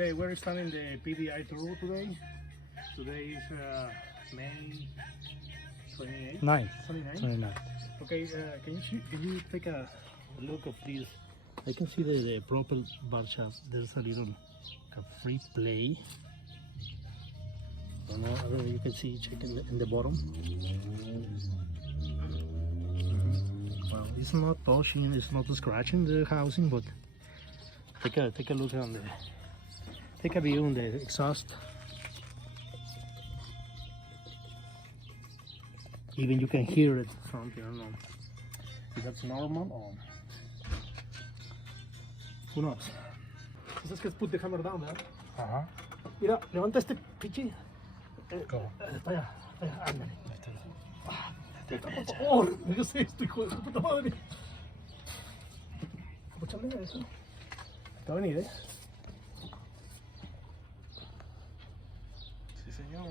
Okay, we're installing the PDI Turbo today. Today is May 28th? 29th. Okay, can you take a look at this? I can see the proper bar shaft. There's a little free play. I don't know, you can see check in the bottom. Well, it's not touching, it's not scratching the housing, but take a look on the take a view on the exhaust. Even you can hear it from here. I don't know if that's normal or who knows. Entonces que put the hammer down, ¿verdad? Ajá. Mira, levanta este pichi. ¿Cómo? Está allá, ándale. Por favor, yo sé esto, hijo de su puta madre. Escúchame eso. Te va a venir, ¿eh? Sí, señor.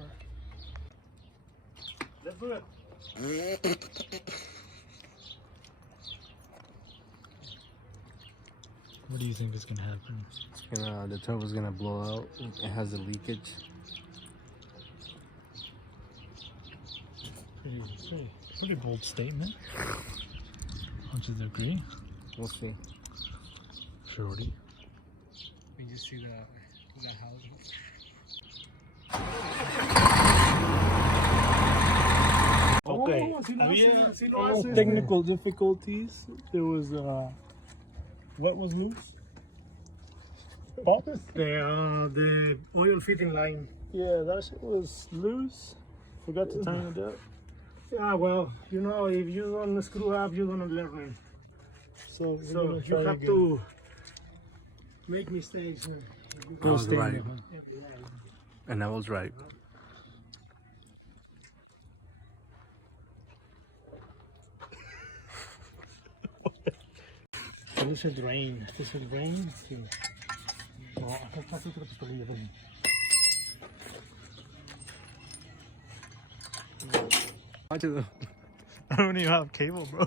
Let's do it. What do you think is gonna happen? The turbo's gonna blow out. It has a leakage. Pretty bold statement. Don't you agree? We'll see. Shorty. We just see the housing. Okay. Oh, Technical difficulties. There was what was loose? Bolts? The oil fitting line. Yeah, that shit was loose. Forgot to tighten it up. Yeah, well, you know, if you don't screw up, you're gonna learn. So You have to make mistakes. I was right. And I was right. This is rain. This is rain. No, acá está tu pistolilla. I don't even have cable, bro.